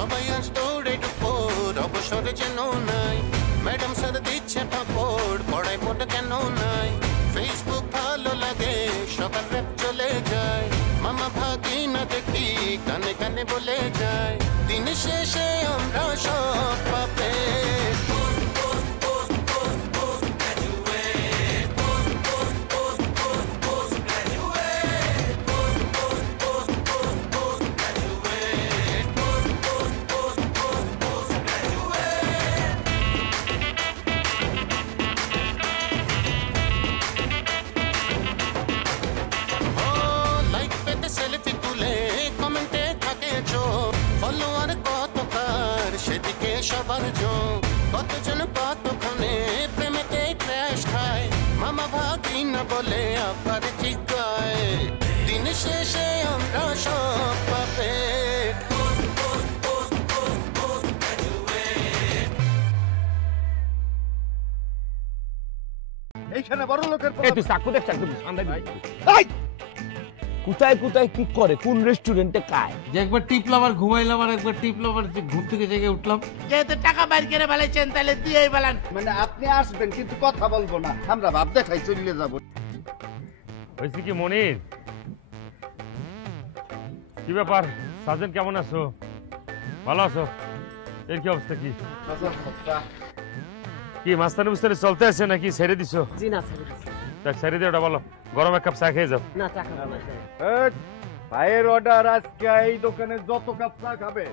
সবাই আজ দৌড়ে ডুপোর অবসরে যেন নাই ম্যাডাম স্যার দিচ্ছে পাপড় পড়ায় মোটা কেন নাই ফেসবুক ভালো লাগে সবার রেপ চলে যায় মামা ভাগি না দেখি কানে কানে বলে যায় দিন শেষে আমরা সব পাবে সবার কতজন কতক্ষণে প্রেমেতে ক্র্যাশ খায় মামা ভাগি না বলে আবার চিৎকায় দিন শেষে আমরা সব পাবে এইখানে বড় লোকের তুই চাকু দেখ চাকু কোথায় কোথায় কি করে কোন রেস্টুরেন্টে খায় যে একবার টিপলাম আর ঘুমাইলাম আর একবার টিপলাম আর ঘুম থেকে জেগে উঠলাম যেহেতু টাকা বাইর করে ফেলেছেন তাহলে দিয়েই ফেলান মানে আপনি আসবেন কিন্তু কথা বলবো না আমরা ভাব দেখাই চলে যাবো হয়েছে কি মনির কি ব্যাপার সাজেন কেমন আছো ভালো আছো এর কি অবস্থা কি কি মাস্তানি বুস্তানি চলতে আছে নাকি ছেড়ে দিছো জি না ছেড়ে দিছি দেখ ছেড়ে দিয়ে ওটা বলো গরম এক কাপ চা খেয়ে যাও না চা খাবো না ভাইয়ের অর্ডার আজকে এই দোকানে যত কাপ চা খাবে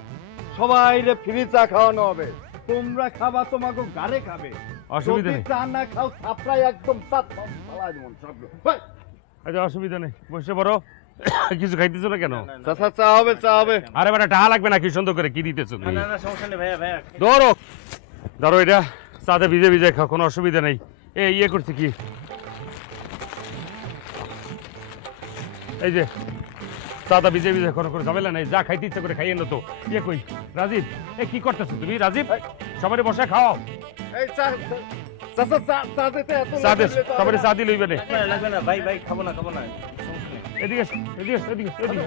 সবাইরে ফ্রি চা খাওয়ানো হবে তোমরা খাবা তোমাকে গাড়ে খাবে অসুবিধা নেই চা না খাও থাপড়াই একদম সাত ফালা জীবন সব আচ্ছা অসুবিধা নেই বসে পড়ো কিছু খাইতেছো না কেন চাচা চা হবে চা হবে আরে বেটা টাকা লাগবে না কি সুন্দর করে কি দিতেছো তুমি না না সমস্যা নেই ভাইয়া ভাইয়া ধরো ধরো এটা চাতে ভিজে ভিজে খাও কোনো অসুবিধা নেই ইয়ে করছি কি এই যে চাটা ভিজে ভিজে কোনো করে ঝামেলা নাই যা খাইতে ইচ্ছা করে খাইয়ে না তো ইয়ে কই রাজীব কি করতেছো তুমি রাজীব সবাই বসে খাও এই চা চাচা চা চা দিতে এত চা দে সবাই চা দি লইবে না লাগবে না ভাই ভাই খাবো না এদিকে এদিকে এদিকে এদিকে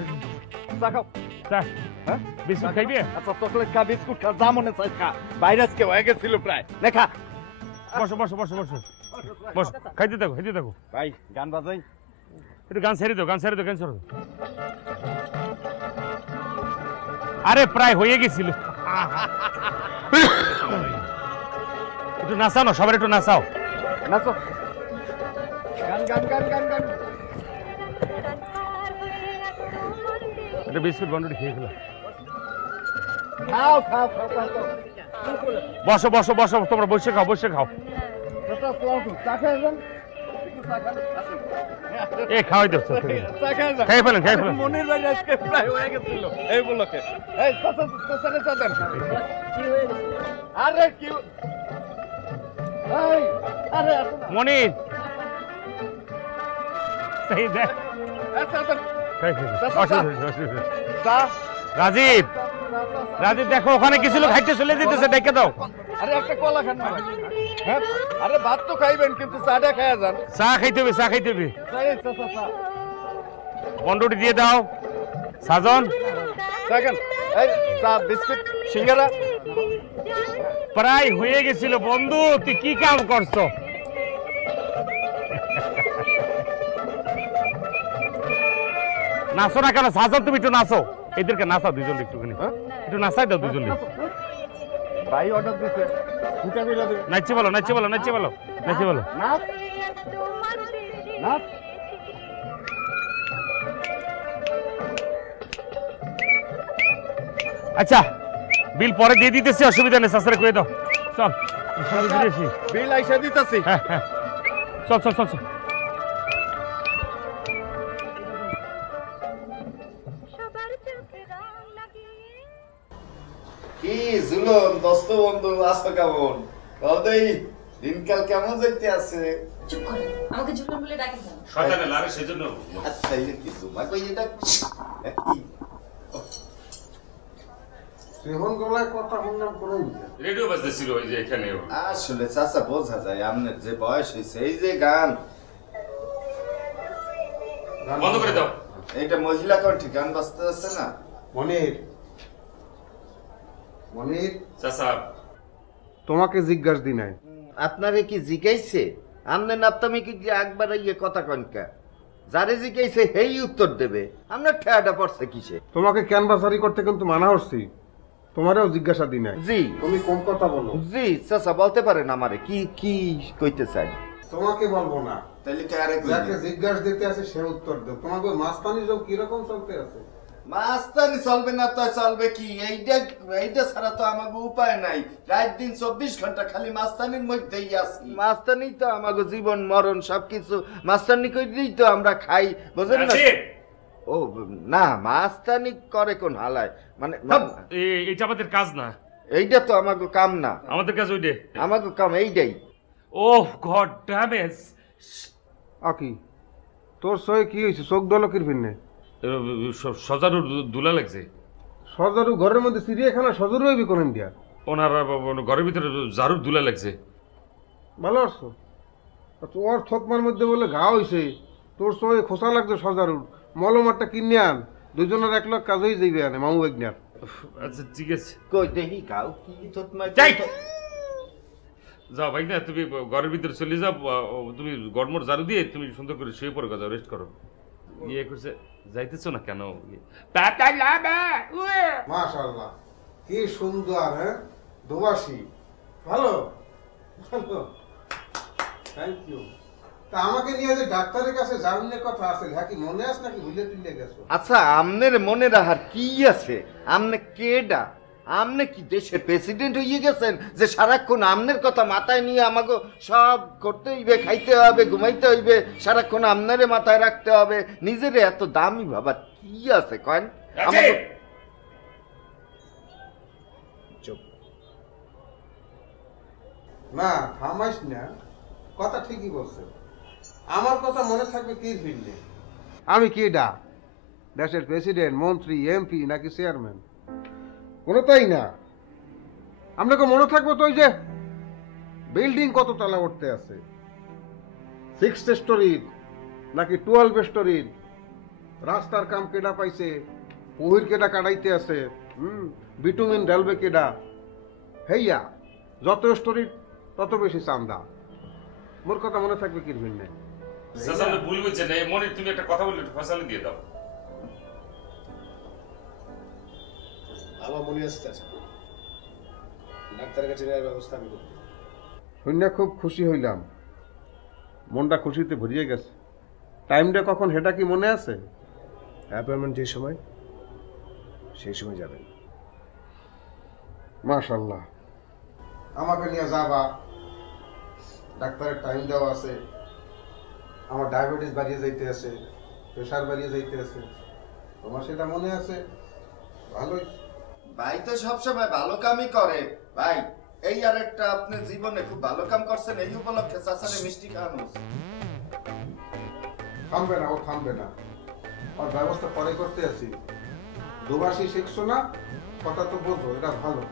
চা খাও চা হ্যাঁ বিস্কুট খাইবে আচ্ছা চকলেট খা বিস্কুট খা যা মনে চাই খা ভাইরাস কে হয়ে গেছিল প্রায় দেখা বসো বসো বসো বসো বসো খাইতে থাকো ভাই গান বাজাই একটু গান ছেড়ে দাও গান ছেড়ে দাও আরে প্রায় হয়ে গেছিল একটু নাচাও না সবার একটু নাচাও নাচো গান গান গান গান গান একটা বিস্কুট বন্ডুটি খেয়ে ফেলো খাও খাও খাও খাও বসো বসো বসো তোমরা বসে খাও চা খাওয়াই দেব খেয়ে ফেলেন মনির ভাই আজকে প্রায় হয়ে গেছিল এই বলকে এই চা দেন আরে কি এই আরে মনির সেই দেখ রাজীব রাজীব দেখো ওখানে কিছু লোক হাইটে চলে যেতেছে ডেকে দাও আরে একটা কলা খান না হ্যাঁ আরে ভাত তো খাইবেন কিন্তু চাটা খায়া যান চা খাইতে হবে বন্ডুটি দিয়ে দাও সাজন দেখেন এই চা বিস্কুট সিঙ্গারা প্রায় হয়ে গেছিল বন্ধু তুই কি কাম করছো নাচো না কেন সাজন তুমি একটু নাচো এদেরকে নাচাও দুজন একটুখানি একটু নাচাই দাও দুজন ভাই অর্ডার দিছে দুটা কইরা দিবে নাচি বলো নাচ নাচ আচ্ছা বিল পরে দিয়ে দিতেছি অসুবিধা নেই সাসরে কয়ে দাও চল বিল আইসা দিতেছি হ্যাঁ চল কি জুলন দোস্ত বন্ধু আছো কেমন কতই দিনকাল কেমন যাইতে আছে চুপ করো আমাকে জুলন বলে ডাকি কেন শয়তানে লাগে সেজন্য আচ্ছা এই কি জুমা কই এটা সেহন গলায় কথা শুনলাম কোন রেডিও বাজতেছিল ওই যে এখানে আসলে চাচা বোঝা যায় আপনার যে বয়স হয়েছে এই যে গান বন্ধ করে দাও এইটা মহিলা কণ্ঠে গান বাজতে আছে না মনির মনির চাচা তোমাকে জিজ্ঞাসা দি নাই। আপনারে কি জিগাইছে? আমনে নাপতামি কি একবার ইয়ে কথা কনকা, যারে জিগাইছে হেই উত্তর দেবে। আপনার ঠেয়াটা পড়ছে কিসে? তোমাকে ক্যানভাসারি করতে কিন্তু মানা করছি, তোমারেও জিজ্ঞাসা দি নাই। জি তুমি কম কথা বলো। জি চাচা বলতে পারেন আমারে কি কি কইতে চাই? তোমাকে বলবো না, তাহলে কে আরে যাকে জিজ্ঞাসা দিতে আছে সে উত্তর দাও। তোমাকে মাস্তানি সব কিরকম চলতে আছে? মাস্তানি চলবে না তো চলবে কি? এইটা ছাড়া তো আমাকে উপায় নাই। রাত দিন 24 ঘন্টা খালি মাস্তানির মধ্যেই আছি। মাস্তানি তো আমাকে জীবন মরণ সবকিছু মাস্তানি কইলেই তো আমরা খাই, বুঝেন না? ও না, মাস্তানি করে কোন হালায়? মানে এটা আমাদের কাজ না, এইটা তো আমাকে কাম না। আমাদের কাজ ওইটা। আমাকে কাম এইটাই। ওহ গড ড্যামেজ। আকি তোর সয়ে কি হয়েছে? চোখ ডলকির ভিন্নে সজারুর দুলা লাগছে। সজারু ঘরের মধ্যে চিড়িয়াখানা সজারু হইবি কোন দিয়া? ওনার ঘরের ভিতরে জারুর দুলা লাগছে। ভালো আছো? তোর থতমার মধ্যে বলে ঘা হয়েছে, তোর সয়ে খোসা লাগছে সজারুর। মলমারটা কিনে আন, দুজনের 1 লাখ কাজ হয়ে যাইবে আনে মামু একনার। আচ্ছা ঠিক আছে, কই দেখি গাও কি তোতমাই। যাই। যাও ভাই না, তুমি ঘরের ভিতরে চলে যাও। তুমি গড়মড় ঝাড়ু দিয়ে তুমি সুন্দর করে শুয়ে পড়ো, কথা রেস্ট করো। ইয়ে করছে যাইতেছো না কেন? মাশাআল্লাহ কি সুন্দর। হ্যাঁ দুবাসী, ভালো ভালো, থ্যাংক ইউ। তা আমাকে নিয়ে যে ডাক্তারের কাছে যাওয়ার কথা আছে, হ্যাঁ কি মনে আছে নাকি ভুলে টুলে গেছো? আচ্ছা আমনের মনে রাখার কি আছে? আমনে কেডা? আমনে কি দেশের প্রেসিডেন্ট হয়ে গেছেন যে সারাক্ষণ আমনের কথা মাথায় নিয়ে আমাকে সব করতে হইবে, খাইতে হবে, ঘুমাইতে হইবে, সারাক্ষণ আমনারে মাথায় রাখতে হবে? নিজের এত দামি ভাবার কি আছে কয়েন? আমাকে না থামাইস না, কথা ঠিকই বলছে। আমার কথা মনে থাকবে কি ফিরলে? আমি কি ডা দেশের প্রেসিডেন্ট, মন্ত্রী, এমপি নাকি চেয়ারম্যান? কোনোটাই না। আপনাকে মনে থাকবে তো ওই যে বিল্ডিং কত তলা উঠতে আছে, 6 স্টোরির নাকি 12 স্টোরির? রাস্তার কাম কেডা পাইছে, পহির কেডা কাটাইতে আছে, বিটুমিন ঢালবে কেডা? হেইয়া যত স্টোরি তত বেশি চান্দা। মোর কথা মনে থাকবে কি ভিন্ন? চাচা আপনি ভুল বলছেন না। মনে তুমি একটা কথা বলে ফয়সালা দিয়ে দাও। আমার মনে আছে চাচা, ডাক্তারের কাছে যাওয়ার ব্যবস্থা আমি করব। শুনে খুব খুশি হইলাম, মনটা খুশিতে ভরিয়ে গেছে। টাইমটা কখন সেটা কি মনে আছে? অ্যাপয়েন্টমেন্ট যে সময়, সেই সময় যাবেন। মাশাআল্লাহ, আমাকে নিয়ে যাবা, ডাক্তারের টাইম দেওয়া আছে। আমার ডায়াবেটিস বাড়িয়ে যাইতে আছে, প্রেশার বাড়িয়ে যাইতে আছে, তোমার সেটা মনে আছে? ভালোই। ভাই তো সবসময় ভালো কামই করে। ভাই এই আর একটা আপনি জীবনে খুব ভালো কাম করছেন, এই উপলক্ষে চাচারে মিষ্টি খাওয়ানো উচিত। থামবে না, ও থামবে না, ওর ব্যবস্থা পরে করতে আছি। দুবাসী শিখছো না, কথা তো বোঝো, এটা ভালো।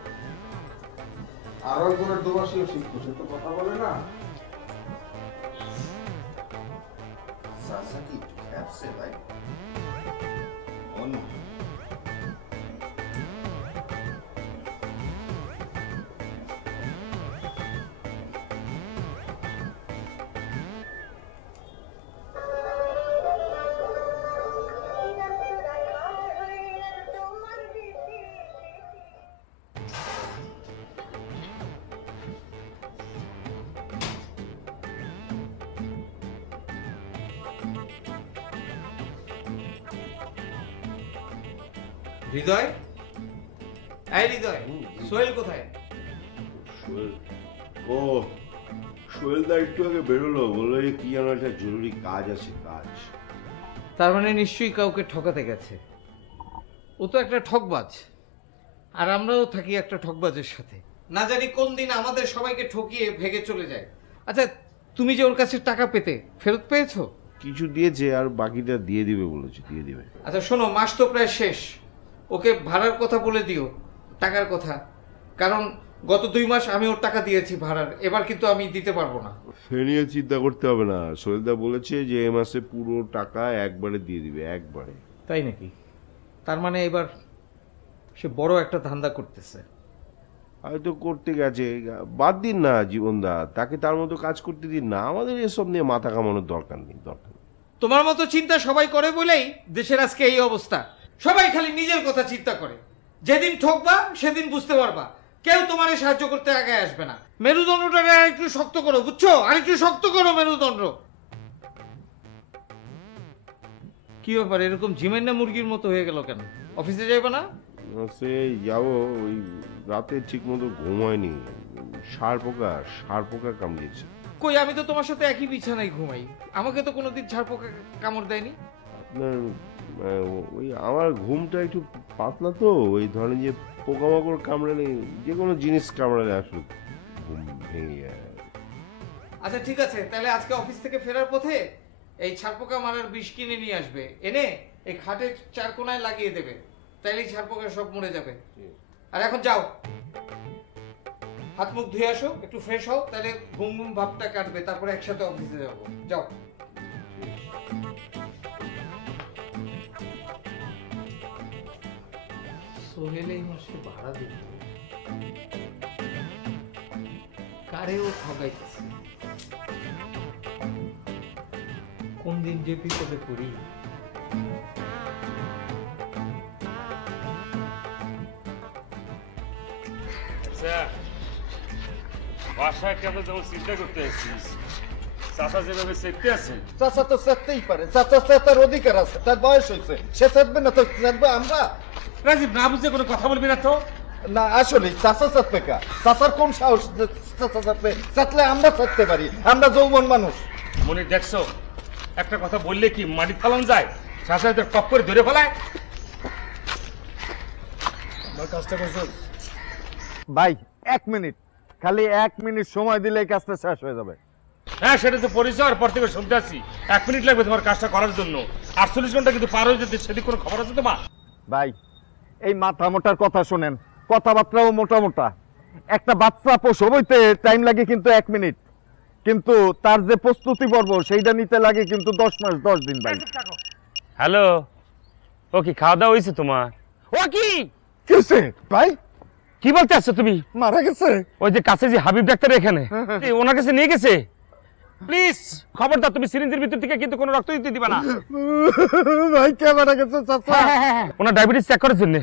আর ওই গুণের দুবাসীও শিখছো, সে তো কথা বলে না। চাচা কি ক্যাপসে ভাই? অনু হৃদয়, এই হৃদয়, সোহেল কোথায়? ও সোহেলদা একটু আগে বেরোলো, বললো যে কি যেন একটা জরুরি কাজ আছে, কাজ। তার মানে নিশ্চয়ই কাউকে ঠকাতে গেছে। ও তো একটা ঠকবাজ, আর আমরাও থাকি একটা ঠকবাজের সাথে। না জানি কোন দিন আমাদের সবাইকে ঠকিয়ে ভেগে চলে যায়। আচ্ছা, তুমি যে ওর কাছে টাকা পেতে, ফেরত পেয়েছো? কিছু দিয়েছে আর বাকিটা দিয়ে দিবে বলেছে, দিয়ে দিবে। আচ্ছা শোনো, মাস তো প্রায় শেষ, ওকে ভাড়ার কথা বলে দিও, টাকার কথা। কারণ গত 2 মাস আমি ওর টাকা দিয়েছি ভাড়ার, এবার কিন্তু আমি দিতে পারবো না। সে নিয়ে চিন্তা করতে হবে না, সোহেলদা বলেছে যে এ মাসে পুরো টাকা একবারে দিয়ে দিবে, একবারে। তাই নাকি? তার মানে এবার সে বড় একটা ধান্দা করতেছে। হয়তো করতে গেছে, বাদ দিন না জীবনদা, তাকে তার মতো কাজ করতে দিন না, আমাদের এসব নিয়ে মাথা কামানোর দরকার নেই। তোমার মতো চিন্তা সবাই করে বলেই দেশের আজকে এই অবস্থা। সবাই খালি নিজের কথা চিন্তা করে। যেদিন ঠকবা সেদিন বুঝতে পারবা কেউ তোমারে সাহায্য করতে আগে আসবে না। মেরুদণ্ডটা আরেকটু শক্ত করো, বুঝছো? আরেকটু শক্ত করো মেরুদণ্ড। কি ব্যাপার এরকম ঝিমাইনা মুরগির মতো হয়ে গেল কেন? অফিসে যাইবা না? সে যাবো, ওই রাতে ঠিক মতো ঘুমায়নি, ষাঁড় পোকা কামড়িয়েছে। কই, আমি তো তোমার সাথে একই বিছানায় ঘুমাই, আমাকে তো কোনোদিন ঝাড় পোকা কামড় দেয়নি। আপনার ওই আমার ঘুমটা একটু পাতলা তো, ওই ধরেন যে পোকামাকড় কামড়ালে, যে কোনো জিনিস কামড়ালে আসলে ঘুম ভেঙে যায়। আচ্ছা ঠিক আছে, তাহলে আজকে অফিস থেকে ফেরার পথে এই ছারপোকা মারার বিষ কিনে নিয়ে আসবে, এনে এই খাটের চার কোনায় লাগিয়ে দেবে, তাইলেই ছারপোকা সব মরে যাবে। আর এখন যাও, হাত মুখ ধুয়ে আসো, একটু ফ্রেশ হও, তাহলে ঘুম ঘুম ভাবটা কাটবে, তারপরে একসাথে অফিসে যাবো। যাও। সোহেল এই মাসে ভাড়া দিত, কারেও ঠগাইতেছে। কোন দিন যে বিপদে পড়ি। বাসায় কেন যেমন চিন্তা করতে আসছিস, চাচা যেভাবে চেপতে আছে। চাচা তো চেপতেই পারে, চাচা চেতার অধিকার আছে, তার বয়স হয়েছে, সে চেপবে না তো চেপবে আমরা? রাজীব, না বুঝে কোনো কথা বলবি না তো। না আসলে চাচা চেপবে কা? চাচার কোন সাহস যে চাচা চেপবে? চেপলে আমরা চেপতে পারি, আমরা যৌবন মানুষ। মনে দেখছো, একটা কথা বললে কি মাটি ফালান যায়, চাচা তো টপ করে ধরে ফেলায়। কাজটা করছো ভাই, 1 মিনিট, খালি 1 মিনিট সময় দিলে কাজটা শেষ হয়ে যাবে। হ্যাঁ, সেটা তো পরিচয় পর থেকে শুনতে আসছি 1 মিনিট লাগবে তোমার কাজটা করার জন্য। 48 ঘন্টা কিন্তু পার হয়ে যেতে, সেদিক কোনো খবর আছে তোমার? ভাই এই মাথা মোটার কথা শোনেন, কথাবার্তাও মোটা মোটা। একটা বাচ্চা প্রসব হইতে টাইম লাগে কিন্তু 1 মিনিট, কিন্তু তার যে প্রস্তুতি পর্ব সেইটা নিতে লাগে কিন্তু 10 মাস 10 দিন। ভাই হ্যালো, ও কি খাওয়া দাওয়া হয়েছে তোমার? ও কি কিসে ভাই, কি বলতে আসছো তুমি? মারা গেছে? ওই যে কাছে যে হাবিব ডাক্তার এখানে, ওনার কাছে নিয়ে গেছে। প্লিজ খবরদার, তুমি সিরিঞ্জের ভিতর থেকে কিন্তু কোনো রক্ত দিতে দিবা না। ভাই কে মারা গেছে? চাচা ওনার ডায়াবেটিস চেক করার জন্য।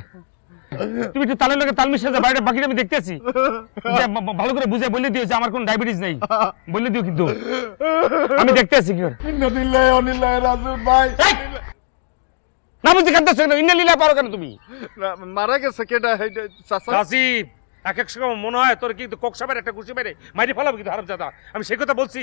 তুমি একটু তালের লগে তাল মিশিয়ে বাইরে, বাকিটা আমি দেখতে আছি। ভালো করে বুঝে বলে দিও যে আমার কোনো ডায়াবেটিস নেই, বলে দিও কিন্তু আমি দেখতে আছি। কি করে রাজু ভাই না বুঝতে কাঁদতেছো কেন? ইন্নালিল্লাহ পারো কেন তুমি? মারা গেছে কেডা? চাচা রাজীব, এক এক সময় মনে হয় তোর কিন্তু কোকসাবের একটা ঘুষি মেরে মাইরে ফেলাবো কিন্তু হারামজাদা। আমি সেই কথা বলছি,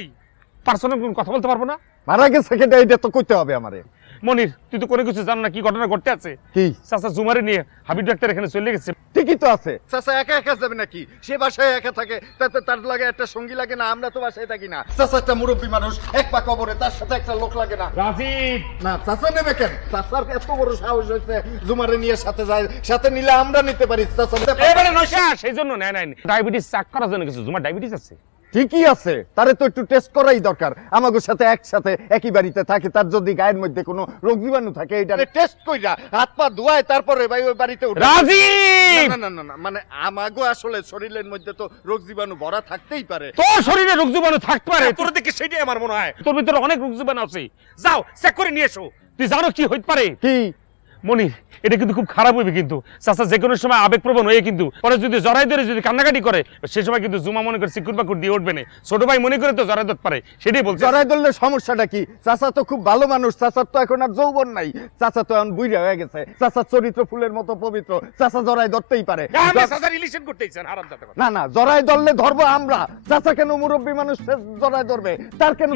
পার্সোনাল কোনো কথা বলতে পারবো না। মারা গেছে কেডা এটা তো কইতে হবে আমারে। মনির, তুই তো কোনো কিছু জানো না, কি ঘটনা ঘটতে আছে? কি? চাচা জুমারে নিয়ে হাবিব ডাক্তার এখানে চলে গেছে। ঠিকই তো আছে, চাচা একা একা যাবে নাকি? সে বাসায় একা থাকে, তাতে তার লাগে একটা সঙ্গী লাগে না? আমরা তো বাসায় থাকি না। চাচা একটা মুরব্বী মানুষ, এক পা কবরে, তার সাথে একটা লোক লাগে না? রাজীব না, চাচা নেবে কেন? চাচার এত বড় সাহস হয়েছে জুমারে নিয়ে সাথে যায়, সাথে নিলে আমরা নিতে পারি। চাচা এবারে নশা, সেই জন্য নেয় নাই। ডায়াবেটিস চেক করার জন্য কিছু, জুমার ডায়াবেটিস আছে। ঠিকই আছে, তারে তো একটু টেস্ট করাই দরকার। আমাকে সাথে একসাথে একই বাড়িতে থাকে, তার যদি গায়ের মধ্যে কোনো রোগ জীবাণু থাকে এইটা টেস্ট কইরা হাত পা ধোয়ায় তারপরে ভাই ওই বাড়িতে উঠে। রাজীব, না না না না, মানে আমাগো আসলে শরীরের মধ্যে তো রোগ জীবাণু ভরা থাকতেই পারে। তোর শরীরে রোগ জীবাণু থাকতে পারে, তোর দেখে সেটাই আমার মনে হয়। তোর ভিতরে অনেক রোগ জীবাণু আছে, যাও চেক করে নিয়ে এসো। তুই জানো কি হইতে পারে? কি মনির, এটা কিন্তু খুব খারাপ হইবে কিন্তু। চাচা যে কোনো সময় আবেগপ্রবণ হয়ে কিন্তু পরে যদি জড়াই ধরে যদি কান্নাকাটি করে, সে সময় কিন্তু জুমা মনে করে সিকুর বাকুর দিয়ে উঠবে না। ছোট ভাই মনে করে তো জড়াই ধরতে পারে, সেটাই বলছে। জড়াই ধরলে সমস্যাটা কি? চাচা তো খুব ভালো মানুষ, চাচার তো এখন আর যৌবন নাই, চাচা তো এখন বুইড়া হয়ে গেছে। চাচার চরিত্র ফুলের মতো পবিত্র, চাচা জড়াই ধরতেই পারে। না না, জড়াই ধরলে ধরবো আমরা। চাচা কেন মুরব্বী মানুষ জড়াই ধরবে? তার কেন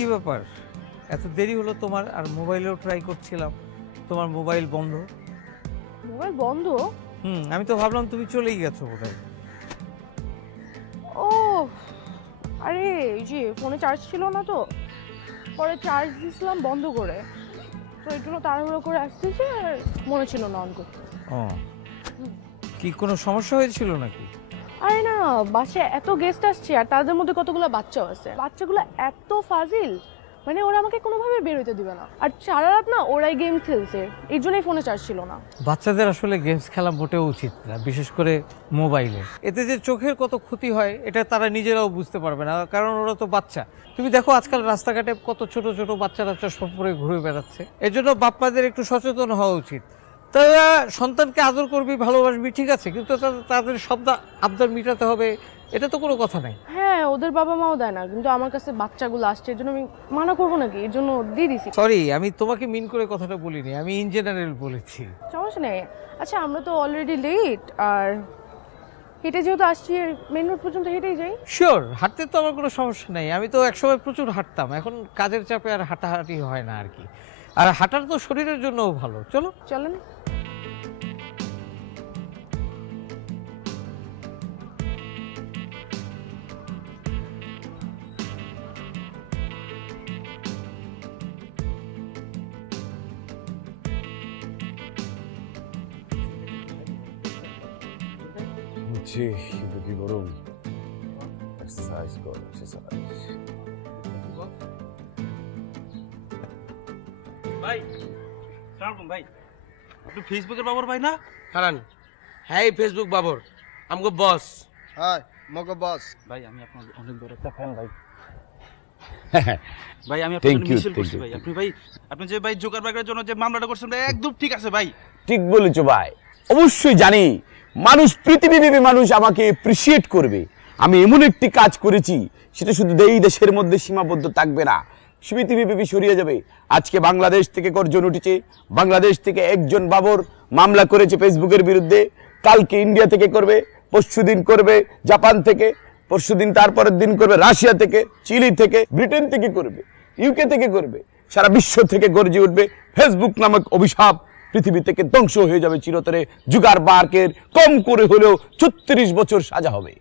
কি ব্যাপার, এত দেরি হলো তোমার? আর মোবাইলেও ট্রাই করছিলাম, তোমার মোবাইল বন্ধ। মোবাইল বন্ধ? আমি তো ভাবলাম তুমি চলেই গেছো বোধহয়। ও আরে এই যে ফোনে চার্জ ছিল না তো, পরে চার্জ দিয়েছিলাম বন্ধ করে, তো এই জন্য তাড়াহুড়ো করে আসতেছি আর মনে ছিল না অন করতে। ও কি কোনো সমস্যা হয়েছিল নাকি? আরে না, বাসায় এত গেস্ট আসছে আর তাদের মধ্যে কতগুলো বাচ্চাও আছে। বাচ্চাগুলো এত ফাজিল, মানে ওরা আমাকে কোনোভাবে বের হইতে দিবে না। আর সারা রাত না ওরাই গেম খেলছে, এই জন্যই ফোনে চার্জ ছিল না। বাচ্চাদের আসলে গেমস খেলা মোটেও উচিত না, বিশেষ করে মোবাইলে। এতে যে চোখের কত ক্ষতি হয় এটা তারা নিজেরাও বুঝতে পারবে না, কারণ ওরা তো বাচ্চা। তুমি দেখো আজকাল রাস্তাঘাটে কত ছোট ছোট বাচ্চারা চশমা পরে ঘুরে বেড়াচ্ছে। এর জন্য বাপ মাদের একটু সচেতন হওয়া উচিত। তারা সন্তানকে আদর করবি, ভালোবাসবি, ঠিক আছে, কিন্তু তাদের শব্দ আবদার মিটাতে হবে, এটা তো কোনো কথা নাই। হ্যাঁ, ওদের বাবা মাও দেয় না, কিন্তু আমার কাছে বাচ্চাগুলো আসছে, এর জন্য আমি মানা করবো নাকি? এর জন্য দিয়ে দিছি। সরি, আমি তোমাকে মিন করে কথাটা বলিনি, আমি ইন জেনারেল বলেছি। সমস্যা নেই। আচ্ছা, আমরা তো অলরেডি লেট, আর হেঁটে যেহেতু আসছি মেন রোড পর্যন্ত হেঁটেই যাই। শিওর, হাঁটতে তো আমার কোনো সমস্যা নেই। আমি তো একসময় প্রচুর হাঁটতাম, এখন কাজের চাপে আর হাঁটাহাঁটি হয় না আর কি। আর হাঁটার তো শরীরের জন্যও ভালো। চলো চলেন। কিন্তু কি গরম, এক্সারসাইজ কর, এক্সারসাইজ। ভাই সালাম ভাই, আপনি ফেসবুকের বাবর ভাই না? হারান, হ্যাঁ ফেসবুক বাবর, আমগো বস। হ্যাঁ মগো বস। ভাই আমি আপনার অনেক বড় একটা ফ্যান ভাই। ভাই আমি আপনাকে মিছিল করছি ভাই। আপনি যে ভাই জোকারবার্গের জন্য যে মামলাটা করছেন ভাই একদম ঠিক আছে ভাই। ঠিক বলেছো ভাই, অবশ্যই জানি মানুষ, পৃথিবীব্যাপী মানুষ আমাকে এপ্রিসিয়েট করবে। আমি এমন একটি কাজ করেছি সেটা শুধু এই দেশের মধ্যে সীমাবদ্ধ থাকবে না, পৃথিবীব্যাপী ছড়িয়ে যাবে। আজকে বাংলাদেশ থেকে গর্জন উঠেছে, বাংলাদেশ থেকে একজন বাবর মামলা করেছে ফেসবুকের বিরুদ্ধে, কালকে ইন্ডিয়া থেকে করবে, পরশুদিন করবে জাপান থেকে, পরশুদিন তারপরের দিন করবে রাশিয়া থেকে, চিলি থেকে, ব্রিটেন থেকে করবে, ইউকে থেকে করবে, সারা বিশ্ব থেকে গর্জে উঠবে। ফেসবুক নামক অভিশাপ পৃথিবী থেকে ধ্বংস হয়ে যাবে চিরতরে। জুকারবার্গের কম করে হলেও 36 বছর সাজা হবে।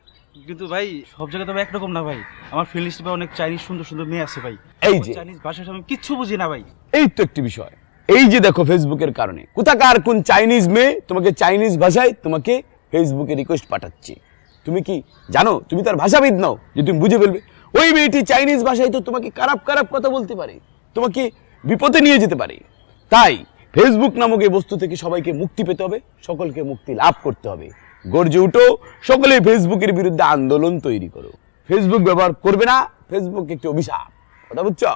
কিন্তু ভাই সব জায়গায় তো একরকম না ভাই, আমার ফ্রেন্ড লিস্টে অনেক চাইনিজ সুন্দর সুন্দর মেয়ে আছে ভাই। এই যে চাইনিজ ভাষা আমি কিচ্ছু বুঝি না ভাই। এই তো একটি বিষয়, এই যে দেখো ফেসবুকের কারণে কোথাকার কোন চাইনিজ মেয়ে তোমাকে চাইনিজ ভাষায় তোমাকে ফেসবুকে রিকোয়েস্ট পাঠাচ্ছে। তুমি কি জানো? তুমি তার ভাষাবিদ নাও যে তুমি বুঝে ফেলবে। ওই মেয়েটি চাইনিজ ভাষায় তো তোমাকে খারাপ খারাপ কথা বলতে পারে, তোমাকে বিপদে নিয়ে যেতে পারে। তাই ফেসবুক নামক এই বস্তু থেকে সবাইকে মুক্তি পেতে হবে, সকলকে মুক্তি লাভ করতে হবে। গর্জে উঠো, সকলে ফেসবুকের বিরুদ্ধে আন্দোলন তৈরি করো। ফেসবুক ব্যবহার করবে না, ফেসবুক একটি অভিশাপ, কথা বুঝছো?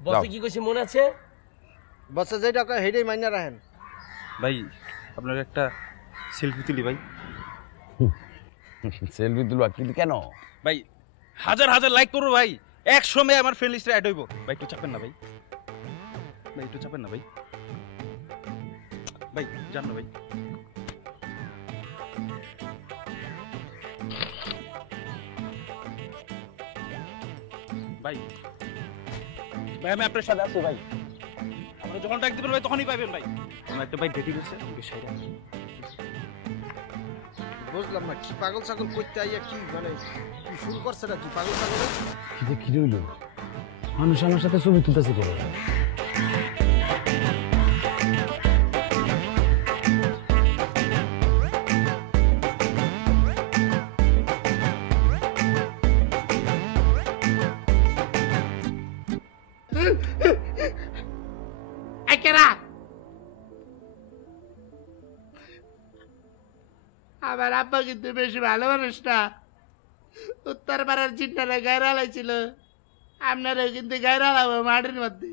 বসে কি কইছে মনে আছে? বসে যেটা কয় হেডেই মাইনা রাখেন। ভাই আপনার একটা সেলফি তুলি ভাই। সেলফি তুলবা কিন্তু কেন? ভাই হাজার হাজার লাইক করবো ভাই, 100 মেয়ে আমার ফ্রেন্ড লিস্টে অ্যাড হইব ভাই। একটু চাপেন না ভাই, ভাই একটু চাপেন না ভাই, ভাই জান না ভাই। ভাই ভাই আমি আপনার সাথে আছি ভাই, আমরা যখন ডাক দিবেন ভাই তখনই পাইবেন ভাই। আমার একটা ভাই ডেটি হচ্ছে বিষয়টা বুঝলাম না, কি পাগল ছাগল করতে আইয়া কি মানে কি শুরু করছে না? কি পাগল ছাগল কি রইল? মানুষ আমার সাথে ছবি তুলতেছে কেন? আমার আব্বা কিন্তু বেশি ভালো মানুষ না, উত্তর পাড়ার চিন্তাটা গায়রা লাইছিল, আপনারও কিন্তু গায়রা লাগাবো মাটির মধ্যে।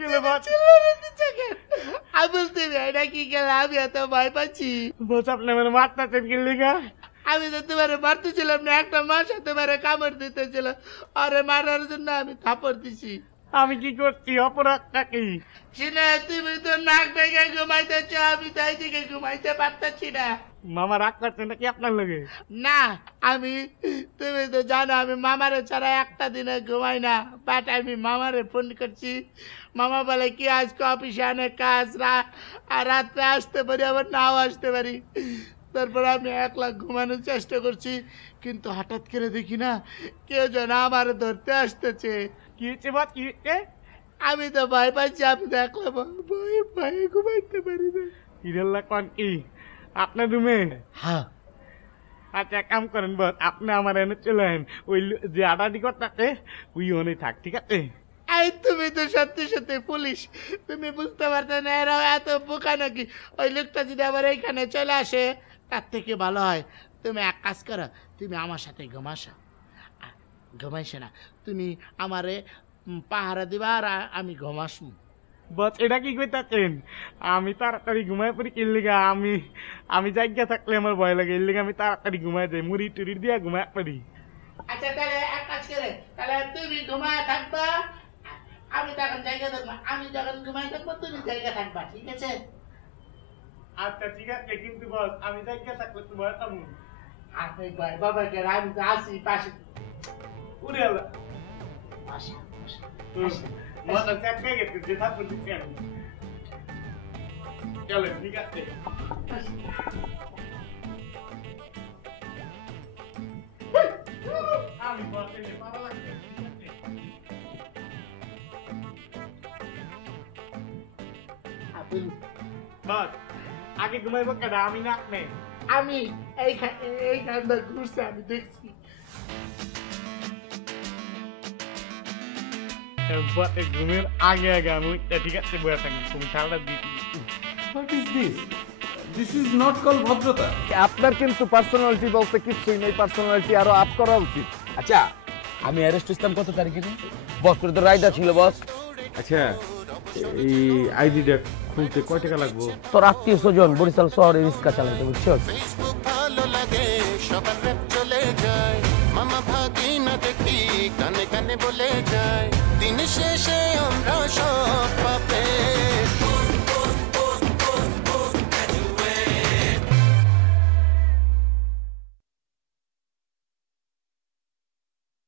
চিল্লানি দিচ্ছে কেন? আমি বলতে এটা কি গেল? আমি এত ভয় পাচ্ছি। বস আপনি আমার মারতেছেন কি লিগা? আমি তো তোমার মারতেছিলাম না, একটা মাসে তোমার কামড় দিতেছিল, আরে মারার জন্য আমি থাপড় দিছি। আমি কি করছি? অপরাধটা কি? সিনা তুমি তো নাক ডেকে ঘুমাইতেছ, আমি তাই দিকে ঘুমাইতে পারতেছি না। মামা রাগ করছে নাকি আপনার লগে? না, আমি তুমি তো জানো আমি মামারে ছাড়া একটা দিনে ঘুমাই না, বাট আমি মামারে ফোন করছি, মামা বলে কি আজকে অফিসে অনেক কাজ, আর রাত্রে আসতে পারি আবার নাও আসতে পারি। তারপর আমি একলা ঘুমানোর চেষ্টা করছি, কিন্তু হঠাৎ করে দেখি না কেউ যেন আমার ধরতে আসতেছে। কি হচ্ছে বাদ? কি হচ্ছে? আমি তো ভয় পাচ্ছি, আমি তো একলা ভয়ে ভয়ে ঘুমাইতে পারি না। হিরেল্লা কোন কি আপনার রুমে? হ্যাঁ। আচ্ছা কাম করেন বস, আপনি আমার এনে চলে আসেন, ওই যে আডাডি করতে ওই ওনে থাক, ঠিক আছে? এই তুমি তো সত্যি সত্যি পুলিশ, তুমি বুঝতে পারতে না এরা এত বোকা নাকি? ওই লোকটা যদি আবার এইখানে চলে আসে তার থেকে ভালো হয় তুমি এক কাজ করো, তুমি আমার সাথে ঘুমাইছে না, তুমি আমারে পাহারা দিবা আর আমি ঘুমাসম। বস এটা কি কইতাছেন? আমি তাড়াতাড়ি ঘুমাই পড়ি কি লিগা? আমি জায়গা থাকলে আমার ভয় লাগে, এর লিগা আমি তাড়াতাড়ি ঘুমাই যাই, মুড়ি টুড়ি দিয়া ঘুমাই পড়ি। আচ্ছা তাহলে এক কাজ করে, তাহলে তুমি ঘুমায় থাকবা, আমি তখন জায়গা থাকবো, আমি যখন ঘুমাই থাকবো তুমি জায়গা থাকবা, ঠিক আছে? আচ্ছা ঠিক আছে, কিন্তু বস আমি জায়গা থাকলে তো ভয় পাবো। আপনি ভয় বাবা কেন? আমি তো আসি পাশে। উড়ে আলা আসা মাথা চাপকে গেছে, যেটা পড়ছি আমি। চলো ঠিক আছে। আমি বসে পারা লাগছে। বস আগে ঘুমাইবো কেন? আমি না আপনি? আমি এইখানটা ঘুরছে, আমি দেখছি। ঘুমের আগে আগে আমি ঠিক আছে বয়ে থাকি, তুমি সারাটা দিচ্ছি। What is this? This is not call ভদ্রতা। আপনার কিন্তু পার্সোনালিটি বলতে কিছুই নেই, পার্সোনালিটি আরো আপ করা উচিত। আচ্ছা আমি অ্যারেস্ট হইতাম কত তারিখে? বস করে তো রাইডা ছিল বস। আচ্ছা এই আইডিটা খুলতে কয় টাকা লাগবে? তোর আত্মীয় স্বজন বরিশাল শহরে রিক্সা চালাতে, বুঝছো? ফেসবুক ভালো লাগে সবার র‍্যাপ চলে যায়, মামা ভাগিনা দেখি কানে কানে বলে যায়, দিন শেষে আমরা সব